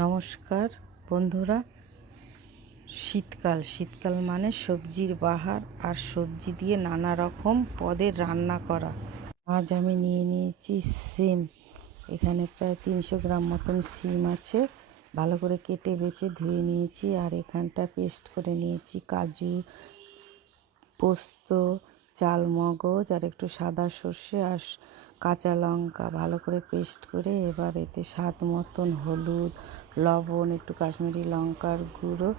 নমস্কার বন্ধুরা। শীতকাল মানে সবজির বাহার, আর সবজি দিয়ে নানা রকম পদের রান্না করা। আজ আমি নিয়ে নিয়েছি সিম। এখানে প্রায় 300 গ্রাম মতন সিম আছে, ভালো করে কেটে বেছে ধুয়ে নিয়েছি। আর এখানটা পেস্ট করে নিয়েছি কাজু, পোস্ত, চালমগজ আর একটু সাদা সর্ষে আর কাঁচা লঙ্কা ভালো করে পেস্ট করে এবার এতে স্বাদ মতন হলুদ, লবণ, একটু কাশ্মীরি লঙ্কার গুঁড়ো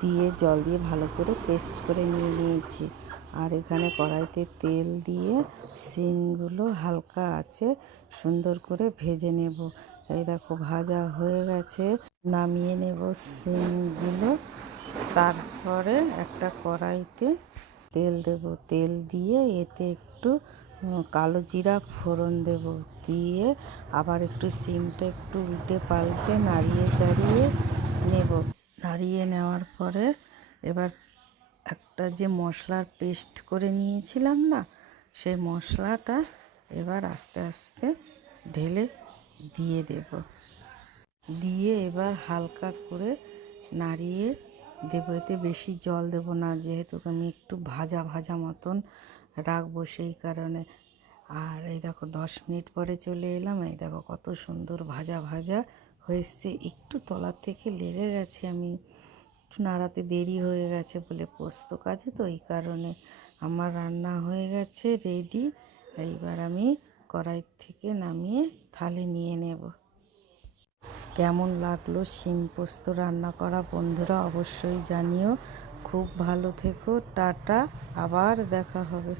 দিয়ে জল দিয়ে ভালো করে পেস্ট করে নিয়েছি। আর এখানে কড়াইতে তেল দিয়ে সিমগুলো হালকা আছে সুন্দর করে ভেজে নেব। এই দেখো ভাজা হয়ে গেছে, নামিয়ে নেব সিমগুলো। তারপরে একটা কড়াইতে তেল দেব, তেল দিয়ে এতে একটু কালো জিরা ফোড়ন দেব, দিয়ে আবার একটু সিমটা একটু উল্টে পাল্টে নাড়িয়ে চাড়িয়ে নেব। নাড়িয়ে নেওয়ার পরে এবার একটা যে মশলার পেস্ট করে নিয়েছিলাম না, সেই মশলাটা এবার আস্তে আস্তে ঢেলে দিয়ে দেব। দিয়ে এবার হালকা করে নাড়িয়ে দেবো। এতে বেশি জল দেব না, যেহেতু আমি একটু ভাজা ভাজা মতন রাখবো সেই কারণে। আর এই দেখো 10 মিনিট পরে চলে এলাম। এই দেখো কত সুন্দর ভাজা ভাজা হয়েছে। একটু তলার থেকে লেগে গেছে, আমি একটু নাড়াতে দেরি হয়ে গেছে বলে, পোস্ত কাজু তো এই কারণে। আমার রান্না হয়ে গেছে রেডি। এইবার আমি কড়াই থেকে নামিয়ে থালে নিয়ে নেব। কেমন লাগলো শিম পোস্ত রান্না করা বন্ধুরা অবশ্যই জানিও। খুব ভালো থেকো, টাটা, আবার দেখা হবে।